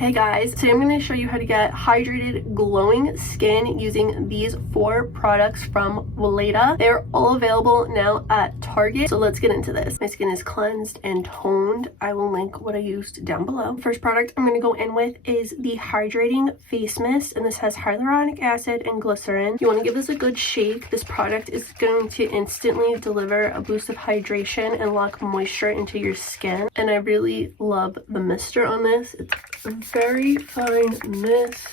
Hey guys, today I'm going to show you how to get hydrated, glowing skin using these 4 products from Weleda. They're all available now at Target, so let's get into this. My skin is cleansed and toned. I will link what I used down below. First product I'm going to go in with is the Hydrating Face Mist, and this has hyaluronic acid and glycerin. You want to give this a good shake. This product is going to instantly deliver a boost of hydration and lock moisture into your skin, and I really love the mister on this. It's a very fine mist.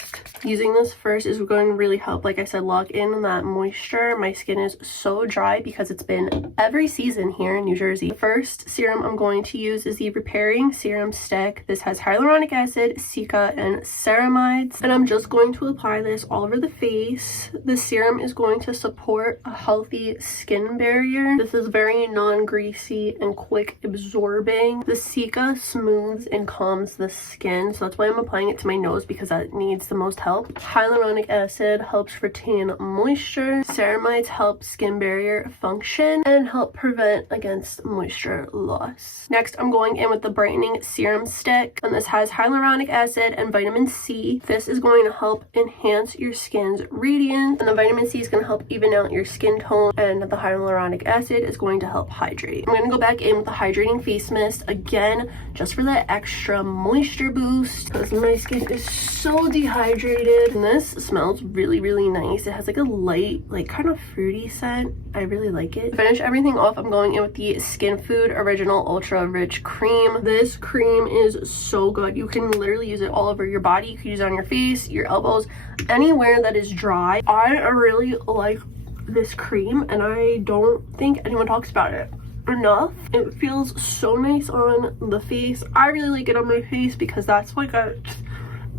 Using this first is going to really help, like I said, lock in that moisture. My skin is so dry because it's been every season here in New Jersey. The first serum I'm going to use is the Repairing Serum Stick. This has hyaluronic acid, cica, and ceramides, and I'm just going to apply this all over the face. The serum is going to support a healthy skin barrier. This is very non-greasy and quick absorbing. The cica smooths and calms the skin, so that's why I'm applying it to my nose, because that needs the most help. Hyaluronic acid helps retain moisture. Ceramides help skin barrier function and help prevent against moisture loss. Next, I'm going in with the Brightening Serum Stick, and this has hyaluronic acid and vitamin C. This is going to help enhance your skin's radiance, and the vitamin C is going to help even out your skin tone, and the hyaluronic acid is going to help hydrate. I'm going to go back in with the Hydrating Face Mist again, just for that extra moisture boost, because my skin is so dehydrated. And this smells really nice. It has like a light, like kind of fruity scent. I really like it. To finish everything off, I'm going in with the Skin Food Original Ultra Rich Cream. This cream is so good. You can literally use it all over your body. You can use it on your face, your elbows, anywhere that is dry. I really like this cream, and I don't think anyone talks about it enough. It feels so nice on the face. I really like it on my face because that's like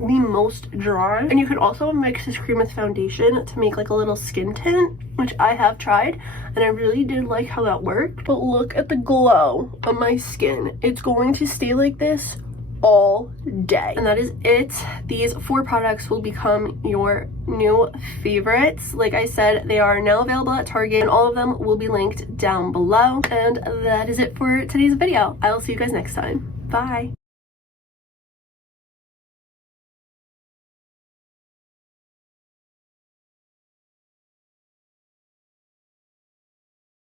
the most dry. And you could also mix this cream with foundation to make like a little skin tint, which I have tried, and I really did like how that worked. But look at the glow on my skin. It's going to stay like this all day. And that is it. These 4 products will become your new favorites. Like I said, they are now available at Target, and all of them will be linked down below. And that is it for today's video. I'll see you guys next time. Bye.